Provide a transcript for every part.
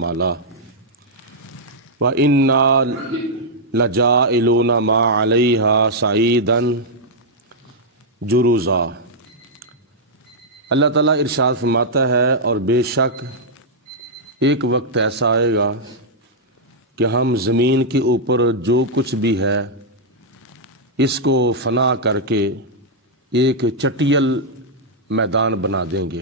مالا وَإِنَّا لَجَائِلُونَ مَا عَلَيْهَا سَعِيدًا جُرُزًا۔ اللہ تعالیٰ ارشاد فرماتا ہے اور بے شک ایک وقت ایسا آئے گا کہ ہم زمین کے اوپر جو کچھ بھی ہے اس کو فنا کر کے ایک چٹیل میدان بنا دیں گے۔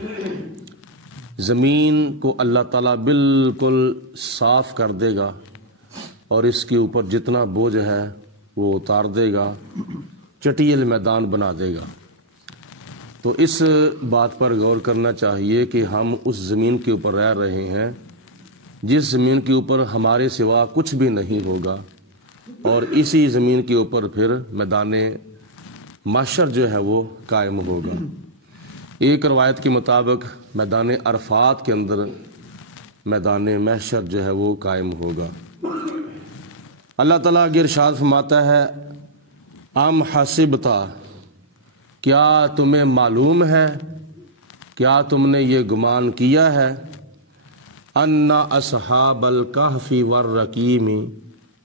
زمین کو اللہ تعالیٰ بالکل صاف کر دے گا اور اس کے اوپر جتنا بوجھ ہے وہ اتار دے گا، چٹیل میدان بنا دے گا۔ تو اس بات پر غور کرنا چاہیے کہ ہم اس زمین کے اوپر رہ رہے ہیں جس زمین کے اوپر ہمارے سوا کچھ بھی نہیں ہوگا، اور اسی زمین کے اوپر پھر میدان محشر جو ہے وہ قائم ہوگا۔ ایک روایت کے مطابق میدان عرفات کے اندر میدان محشر جو ہے وہ قائم ہوگا۔ اللہ تعالیٰ آگے ارشاد فرماتا ہے ام حسبتا، کیا تمہیں معلوم ہے، کیا تم نے یہ گمان کیا ہے، ان اصحاب الکہف والرقیم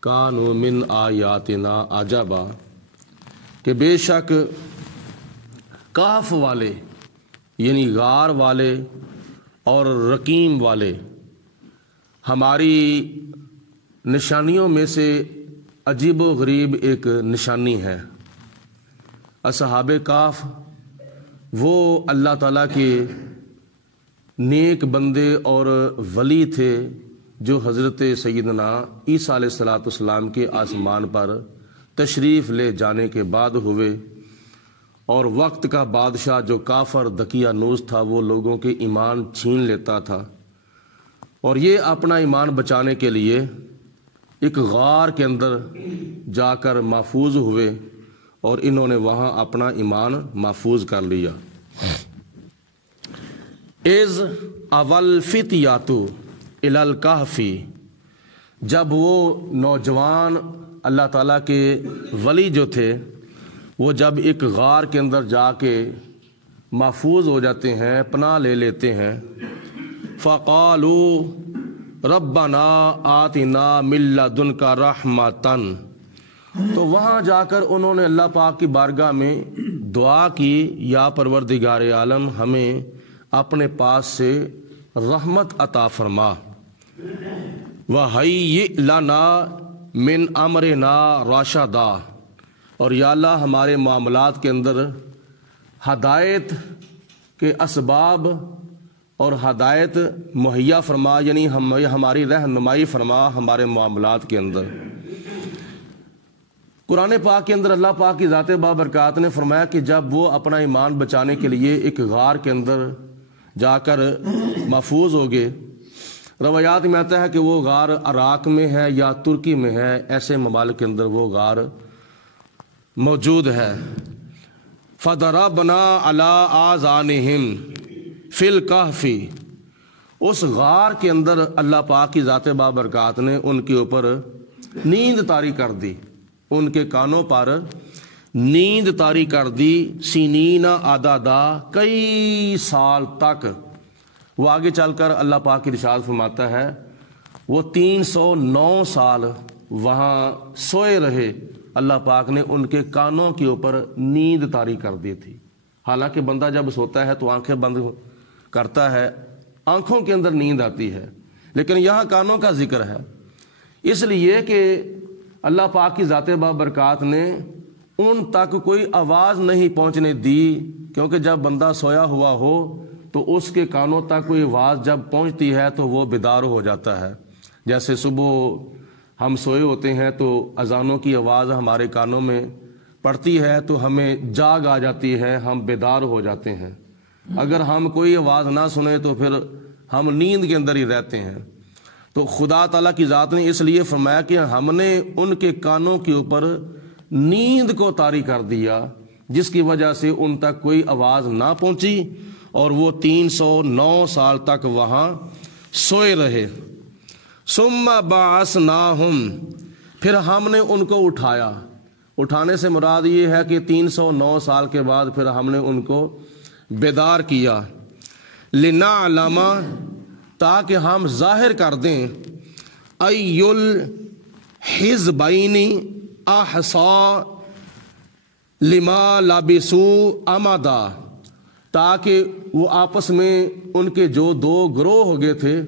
کانوا من آیاتنا عجبا، کہ بے شک کہف والے یعنی غار والے اور رقیم والے ہماری نشانیوں میں سے عجیب و غریب ایک نشانی ہے۔ اصحاب کہف وہ اللہ تعالیٰ کے نیک بندے اور ولی تھے جو حضرت سیدنا عیسیٰ علیہ السلام کے آسمان پر تشریف لے جانے کے بعد ہوئے، اور وقت کا بادشاہ جو کافر دقیانوس تھا وہ لوگوں کے ایمان چھین لیتا تھا، اور یہ اپنا ایمان بچانے کے لیے ایک غار کے اندر جا کر محفوظ ہوئے اور انہوں نے وہاں اپنا ایمان محفوظ کر لیا۔ اذ اول فتیاتو الی الکہف، جب وہ نوجوان اللہ تعالیٰ کے ولی جو تھے وہ جب ایک غار کے اندر جا کے محفوظ ہو جاتے ہیں، پناہ لے لیتے ہیں، فقالوا ربنا آتنا من لدنک رحمۃ، تو وہاں جا کر انہوں نے اللہ پاک کی بارگاہ میں دعا کی، یا پروردگار عالم ہمیں اپنے پاس سے رحمت عطا فرما، وَهَيِّئْ لَنَا مِنْ أَمْرِنَا رَشَدًا، اور یا اللہ ہمارے معاملات کے اندر ہدایت کے اسباب اور ہدایت مہیا فرما، یعنی ہماری رہنمائی فرما ہمارے معاملات کے اندر۔ قرآن پاک کے اندر اللہ پاک کی ذات بابرکات نے فرمایا کہ جب وہ اپنا ایمان بچانے کے لیے ایک غار کے اندر جا کر محفوظ ہو گئے، روایات میں آتا ہے کہ وہ غار عراق میں ہے یا ترکی میں ہے، ایسے ممالک کے اندر وہ غار موجود ہے۔ فَضَرَبْنَا عَلَىٰ آذَانِهِمْ فِي الْكَهْفِ، اس غار کے اندر اللہ پاک کی ذات بابرکات نے ان کے اوپر نیند طاری کر دی، ان کے کانوں پر نیند طاری کر دی، سنین عددا، کئی سال تک۔ وہ آگے چل کر اللہ پاک کی ارشاد فرماتا ہے وہ 309 سال وہاں سوئے رہے، اللہ پاک نے ان کے کانوں کے اوپر نیند طاری کر دی تھی۔ حالانکہ بندہ جب سوتا ہے تو آنکھیں بند کرتا ہے، آنکھوں کے اندر نیند آتی ہے، لیکن یہاں کانوں کا ذکر ہے، اس لیے کہ اللہ پاک کی ذات بابرکات نے ان تک کوئی آواز نہیں پہنچنے دی، کیونکہ جب بندہ سویا ہوا ہو تو اس کے کانوں تک کوئی آواز جب پہنچتی ہے تو وہ بیدار ہو جاتا ہے۔ جیسے صبح ہم سوئے ہوتے ہیں تو اذانوں کی آواز ہمارے کانوں میں پڑتی ہے تو ہمیں جاگ آ جاتی ہے، ہم بیدار ہو جاتے ہیں۔ اگر ہم کوئی آواز نہ سنیں تو پھر ہم نیند کے اندر ہی رہتے ہیں۔ تو خدا تعالیٰ کی ذات نے اس لیے فرمایا کہ ہم نے ان کے کانوں کے اوپر نیند کو طاری کر دیا، جس کی وجہ سے ان تک کوئی آواز نہ پہنچی اور وہ 309 سال تک وہاں سوئے رہے۔ ثم بعثناہم، پھر ہم نے ان کو اٹھایا، اٹھانے سے مراد یہ ہے کہ 309 سال کے بعد پھر ہم نے ان کو بیدار کیا۔ لنعلم، تاکہ ہم ظاہر کر دیں ایل حزبینی احصا لما لبسو امدا، تاکہ وہ آپس میں ان کے جو دو گروہ ہو گئے تھے،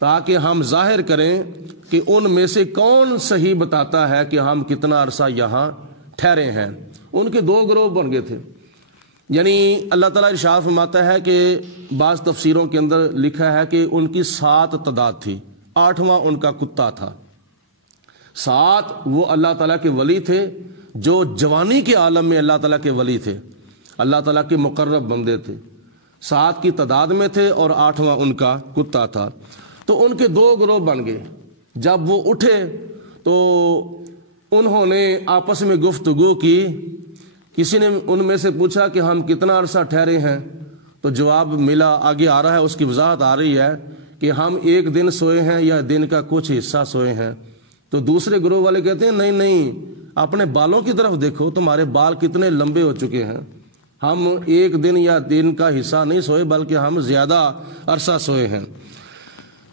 تاکہ ہم ظاہر کریں کہ ان میں سے کون صحیح بتاتا ہے کہ ہم کتنا عرصہ یہاں ٹھہرے ہیں۔ ان کے دو گروہ بن گئے تھے، یعنی اللہ تعالیٰ ارشاد فرماتا ہے کہ بعض تفسیروں کے اندر لکھا ہے کہ ان کی 7 تعداد تھی، 8واں ان کا کتا تھا۔ 7 وہ اللہ تعالیٰ کے ولی تھے جو جوانی کے عالم میں اللہ تعالیٰ کے ولی تھے، اللہ تعالیٰ کے مقرب بندے تھے، 7 کی تعداد میں تھے اور 8واں ان کا کتا تھا۔ تو ان کے 2 گروہ بن گئے۔ جب وہ اٹھے تو انہوں نے آپس میں گفتگو کی، کسی نے ان میں سے پوچھا کہ ہم کتنا عرصہ ٹھہرے ہیں، تو جواب ملا، آگے آ رہا ہے، اس کی وضاحت آ رہی ہے کہ ہم 1 دن سوئے ہیں یا دن کا کچھ حصہ سوئے ہیں۔ تو دوسرے گروہ والے کہتے ہیں نہیں نہیں، اپنے بالوں کی طرف دیکھو، تمہارے بال کتنے لمبے ہو چکے ہیں، ہم 1 دن یا دن کا حصہ نہیں سوئے بلکہ ہم زیادہ عرصہ سوئے ہیں۔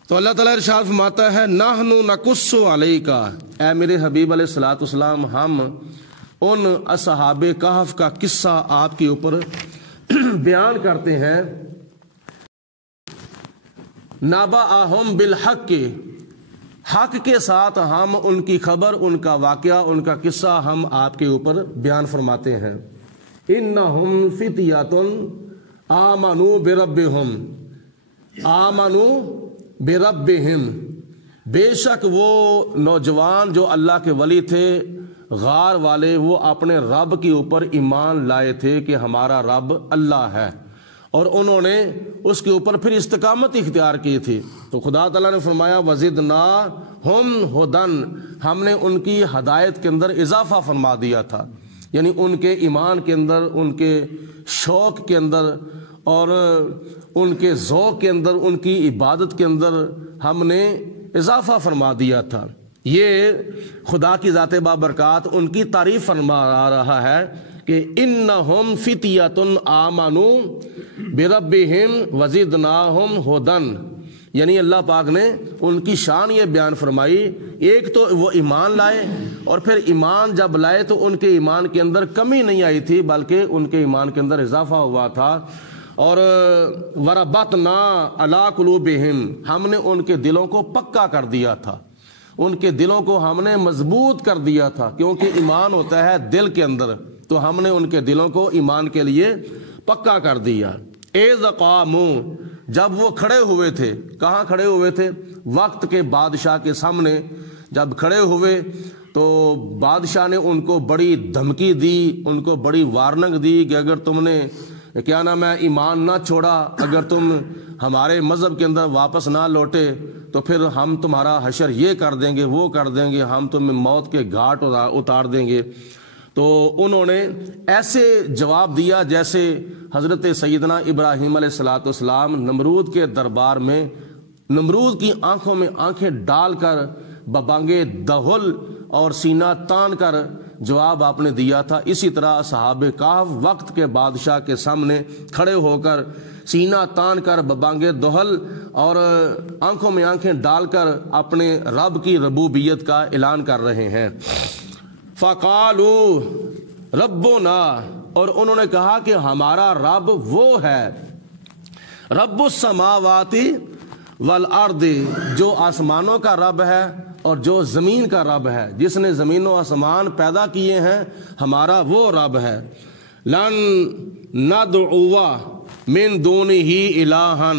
تو اللہ تعالیٰ ارشاد فرماتا ہے نحن نقص علیک، اے میرے حبیب علیہ الصلوۃ والسلام، ہم ان اصحاب کہف کا قصہ آپ کے اوپر بیان کرتے ہیں، نبأہم بالحق، حق کے ساتھ ہم ان کی خبر، ان کا واقعہ، ان کا قصہ ہم آپ کے اوپر بیان فرماتے ہیں۔ انہم فتیۃ آمنوا بربہم، آمنوا بربہم، بے شک وہ نوجوان جو اللہ کے ولی تھے، غار والے، وہ اپنے رب کے اوپر ایمان لائے تھے کہ ہمارا رب اللہ ہے، اور انہوں نے اس کے اوپر پھر استقامت اختیار کی تھی۔ تو خدا تعالیٰ نے فرمایا وزدناہم ھدی، ہم نے ان کی ہدایت کے اندر اضافہ فرما دیا تھا، یعنی ان کے ایمان کے اندر، ان کے شوق کے اندر اور ان کے ذوق کے اندر، ان کی عبادت کے اندر ہم نے اضافہ فرما دیا تھا۔ یہ خدا کی ذات بابرکات ان کی تعریف فرما رہا ہے کہ انہم فتیۃ آمنوا بربہم وزدناہم ھدی، یعنی اللہ پاک نے ان کی شان یہ بیان فرمائی، ایک تو وہ ایمان لائے، اور پھر ایمان جب لائے تو ان کے ایمان کے اندر کمی نہیں آئی تھی بلکہ ان کے ایمان کے اندر اضافہ ہوا تھا۔ اور وربطنا علی قلوبہم، ہم نے ان کے دلوں کو پکا کر دیا تھا، ان کے دلوں کو ہم نے مضبوط کر دیا تھا، کیونکہ ایمان ہوتا ہے دل کے اندر، تو ہم نے ان کے دلوں کو ایمان کے لیے پکا کر دیا۔ اذ قاموا، جب وہ کھڑے ہوئے تھے، کہاں کھڑے ہوئے تھے؟ وقت کے بادشاہ کے سامنے جب کھڑے ہوئے تو بادشاہ نے ان کو بڑی دھمکی دی، ان کو بڑی وارننگ دی کہ اگر تم نے کیا نام ہے ایمان نہ چھوڑا، اگر تم ہمارے مذہب کے اندر واپس نہ لوٹے تو پھر ہم تمہارا حشر یہ کر دیں گے، وہ کر دیں گے، ہم تمہیں موت کے گھاٹ اتار دیں گے۔ تو انہوں نے ایسے جواب دیا جیسے حضرت سیدنا ابراہیم علیہ الصلوۃ والسلام نمرود کے دربار میں نمرود کی آنکھوں میں آنکھیں ڈال کر ببانگے دہل اور سینہ تان کر جواب آپ نے دیا تھا، اسی طرح اصحاب کہف وقت کے بادشاہ کے سامنے کھڑے ہو کر سینہ تان کر ببانگے دہل اور آنکھوں میں آنکھیں ڈال کر اپنے رب کی ربوبیت کا اعلان کر رہے ہیں۔ فَقَالُوا رَبُّنَا، اور انہوں نے کہا کہ ہمارا رب وہ ہے، رب السماوات والارض، جو آسمانوں کا رب ہے اور جو زمین کا رب ہے، جس نے زمین و آسمان پیدا کیے ہیں، ہمارا وہ رب ہے۔ لن ندعو من دونہ الہا،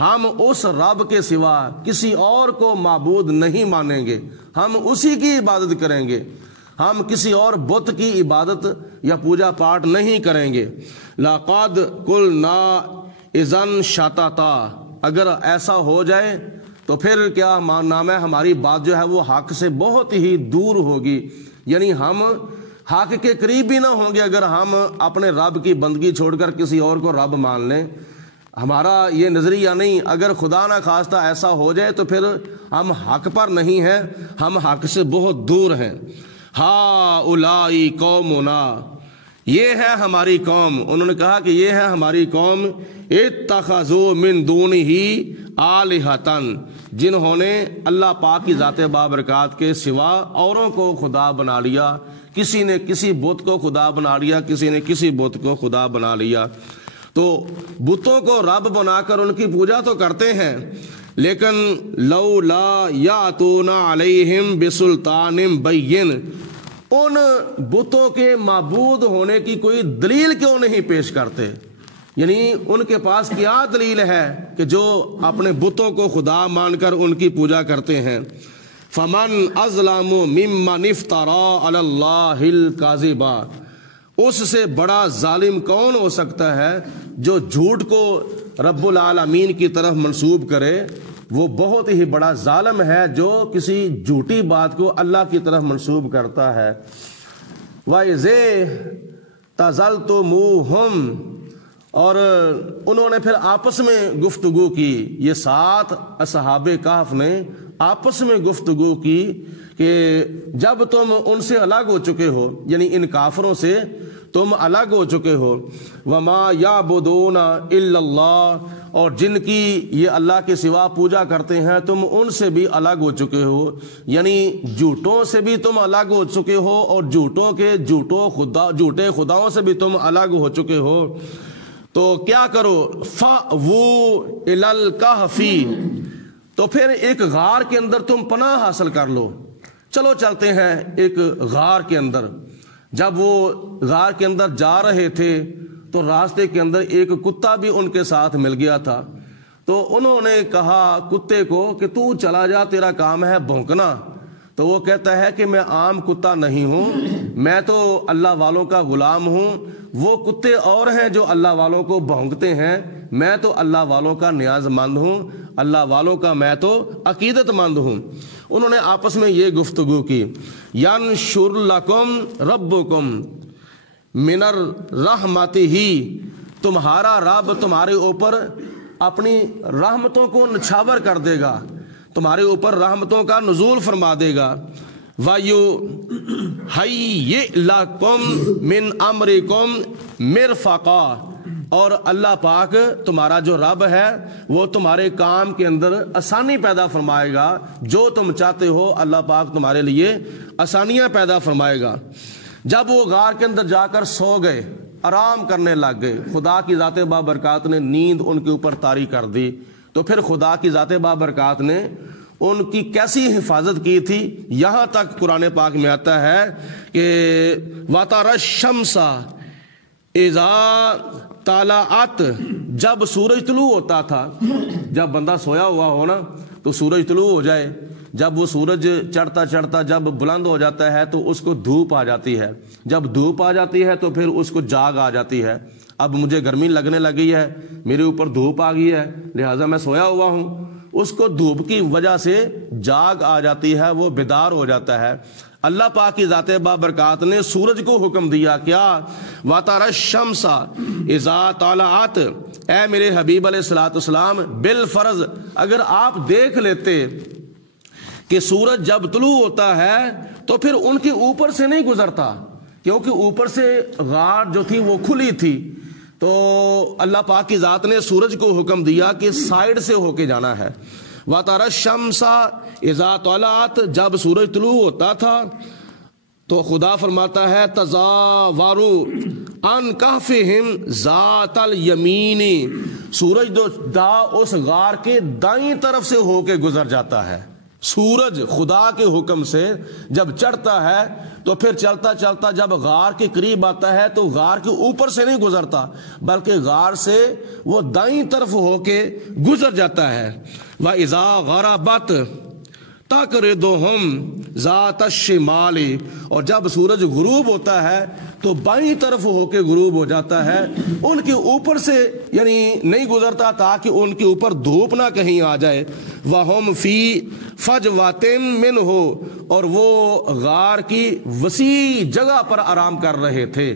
ہم اس رب کے سوا کسی اور کو معبود نہیں مانیں گے، ہم اسی کی عبادت کریں گے، ہم کسی اور بت کی عبادت یا پوجا پاٹ نہیں کریں گے۔ لقد قلنا اذا شططا، اگر ایسا ہو جائے تو پھر کیا نام ہے، ہماری بات جو ہے وہ حق سے بہت ہی دور ہوگی، یعنی ہم حق کے قریب بھی نہ ہوں گے اگر ہم اپنے رب کی بندگی چھوڑ کر کسی اور کو رب مان لیں۔ ہمارا یہ نظریہ نہیں، اگر خدا نہ خواستہ ایسا ہو جائے تو پھر ہم حق پر نہیں ہیں، ہم حق سے بہت دور ہیں۔ ہا اولائی قومنا، یہ ہے ہماری قوم، انہوں نے کہا کہ یہ ہے ہماری قوم، اتخذوا من دونہ آلہۃ، جنہوں نے اللہ پاک کی ذات بابرکات کے سوا اوروں کو خدا بنا لیا، کسی نے کسی بت کو خدا بنا لیا، کسی نے کسی بت کو خدا بنا لیا۔ تو بتوں کو رب بنا کر ان کی پوجا تو کرتے ہیں، لیکن لولا یاتون علیہم بسلطان بین، ان بتوں کے معبود ہونے کی کوئی دلیل کیوں نہیں پیش کرتے؟ یعنی ان کے پاس کیا دلیل ہے کہ جو اپنے بتوں کو خدا مان کر ان کی پوجا کرتے ہیں؟ فمن اظلم ممن افترى علی اللہ الکاذب، اس سے بڑا ظالم کون ہو سکتا ہے جو جھوٹ کو رب العالمین کی طرف منسوب کرے؟ وہ بہت ہی بڑا ظالم ہے جو کسی جھوٹی بات کو اللہ کی طرف منسوب کرتا ہے۔ وَإِذِ تَزَلْتُمُوهُمْ، اور انہوں نے پھر آپس میں گفتگو کی، یہ 7 اصحاب کہف نے آپس میں گفتگو کی کہ جب تم ان سے الگ ہو چکے ہو، یعنی ان کافروں سے تم الگ ہو چکے ہو، وَمَا يَعْبُدُونَ إِلَّا اللَّهِ، اور جن کی یہ اللہ کے سوا پوجا کرتے ہیں تم ان سے بھی الگ ہو چکے ہو، یعنی جھوٹوں سے بھی تم الگ ہو چکے ہو اور جھوٹے خداؤں سے بھی تم الگ ہو چکے ہو، تو کیا کرو؟ فَأْوُوا إِلَى الْكَهْفِ، تو پھر ایک غار کے اندر تم پناہ حاصل کر لو، چلو چلتے ہیں ایک غار کے اندر۔ جب وہ غار کے اندر جا رہے تھے تو راستے کے اندر ایک کتا بھی ان کے ساتھ مل گیا تھا، تو انہوں نے کہا کتے کو کہ تو چلا جا، تیرا کام ہے بھونکنا۔ تو وہ کہتا ہے کہ میں عام کتا نہیں ہوں، میں تو اللہ والوں کا غلام ہوں، وہ کتے اور ہیں جو اللہ والوں کو بھونکتے ہیں، میں تو اللہ والوں کا نیاز مند ہوں، اللہ والوں کا میں تو عقیدت مند ہوں۔ انہوں نے آپس میں یہ گفتگو کی، ینشر لکم ربکم من الرحمتہ، تمہارا رب تمہارے اوپر اپنی رحمتوں کو نچھاور کر دے گا، تمہارے اوپر رحمتوں کا نزول فرما دے گا۔ وَيُحَيِّئْ لَكُم مِّنْ أَمْرِكُم مِّرْفَقًا، اور اللہ پاک تمہارا جو رب ہے وہ تمہارے کام کے اندر آسانی پیدا فرمائے گا، جو تم چاہتے ہو اللہ پاک تمہارے لیے آسانیاں پیدا فرمائے گا۔ جب وہ غار کے اندر جا کر سو گئے، آرام کرنے لگ گئے، خدا کی ذات بابرکات نے نیند ان کے اوپر طاری کر دی، تو پھر خدا کی ذات بابرکات نے ان کی کیسی حفاظت کی تھی، یہاں تک قرآن پاک میں آتا ہے کہ وَتَرَى الشَّمْسَ اِذَا طَلَعَتْ، جب سورج طلوع ہوتا تھا، جب بندہ سویا ہوا ہو نا تو سورج طلوع ہو جائے، جب وہ سورج چڑھتا چڑھتا جب بلند ہو جاتا ہے تو اس کو دھوپ آ جاتی ہے، جب دھوپ آ جاتی ہے تو پھر اس کو جاگ آ جاتی ہے، اب مجھے گرمی لگنے لگی ہے، میرے اوپر دھوپ آ گئی ہے، لہٰذا میں سویا ہوا ہوں، اس کو دھوپ کی وجہ سے جاگ آ جاتی ہے، وہ بیدار ہو جاتا ہے۔ اللہ پاک کی ذات بابرکات نے سورج کو حکم دیا، کیا؟ وَتَرَى الشَّمْسَ اِذَا طَلَعَتْ، اے میرے حبیب علیہ الصلوۃ والسلام، بالفرض اگر آپ دیکھ لیتے کہ سورج جب طلوع ہوتا ہے تو پھر ان کے اوپر سے نہیں گزرتا، کیونکہ اوپر سے غار جو تھی وہ کھلی تھی، تو اللہ پاک کی ذات نے سورج کو حکم دیا کہ سائیڈ سے ہو کے جانا ہے۔ وَتَرَى الشَّمْسَ اِذَا طَلَعَتْ، جب سورج طلوع ہوتا تھا تو خدا فرماتا ہے تَزَاوَرُوا عَنْ كَهْفِهِمْ ذَاتَ الْيَمِينِ، سورج اس غار کے دائیں طرف سے ہو کے گزر جاتا ہے۔ سورج خدا کے حکم سے جب چڑھتا ہے تو پھر چلتا چلتا جب غار کے قریب آتا ہے تو غار کے اوپر سے نہیں گزرتا، بلکہ غار سے وہ دائیں طرف ہو کے گزر جاتا ہے۔ وَإِذَا غَرَبَتْ تَقْرِضُهُمْ ذَاتَ الشِّمَالِ، اور جب سورج غروب ہوتا ہے تو بائیں طرف ہو کے غروب ہو جاتا ہے، ان کے اوپر سے یعنی نہیں گزرتا تاکہ ان کے اوپر دھوپ نہ کہیں آ جائے۔ وَهُمْ فِي فَجْوَةٍ مِّنْهُ، اور وہ غار کی وسیع جگہ پر آرام کر رہے تھے۔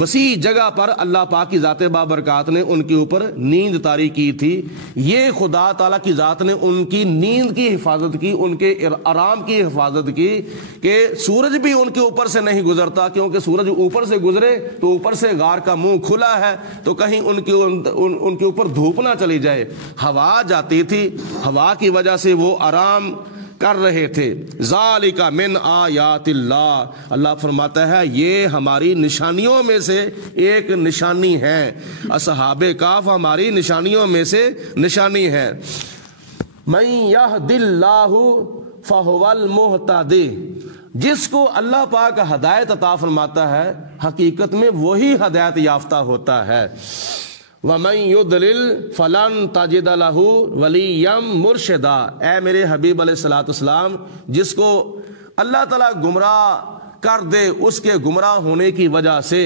وسیع جگہ پر اللہ پاک کی ذات بابرکات نے ان کے اوپر نیند طاری کی تھی۔ یہ خدا تعالیٰ کی ذات نے ان کی نیند کی حفاظت کی، ان کے آرام کی حفاظت کی کہ سورج بھی ان کے اوپر سے نہیں گزرتا، کیونکہ سورج اوپر سے گزرے تو اوپر سے غار کا منہ کھلا ہے تو کہیں ان کے اوپر دھوپ نہ چلی جائے۔ ہوا جاتی تھی، ہوا کی وجہ سے وہ آرام کر رہے تھے۔ ذالک من آیات اللہ، اللہ فرماتا ہے یہ ہماری نشانیوں میں سے ایک نشانی ہے، اصحاب کہف ہماری نشانیوں میں سے نشانی ہے۔ من یہد اللہ فہو المہتدی، جس کو اللہ پاک ہدایت عطا فرماتا ہے حقیقت میں وہی ہدایت یافتہ ہوتا ہے۔ وَمَن يُضْلِلْ فَلَن تَجِدَ لَهُ وَلِيًّا مُرْشِدًا، اے میرے حبیب علیہ الصلوۃ والسلام، جس کو اللہ تعالیٰ گمراہ کر دے اس کے گمراہ ہونے کی وجہ سے،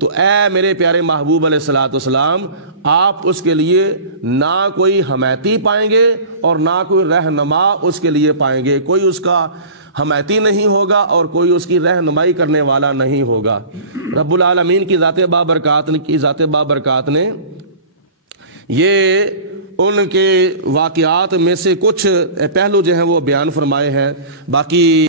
تو اے میرے پیارے محبوب علیہ الصلوۃ والسلام آپ اس کے لیے نہ کوئی حمایتی پائیں گے اور نہ کوئی رہنما اس کے لیے پائیں گے۔ کوئی اس کا حمایتی نہیں ہوگا اور کوئی اس کی رہنمائی کرنے والا نہیں ہوگا۔ رب العالمین کی ذات بابرکات نے یہ ان کے واقعات میں سے کچھ پہلو جو ہیں وہ بیان فرمائے ہیں، باقی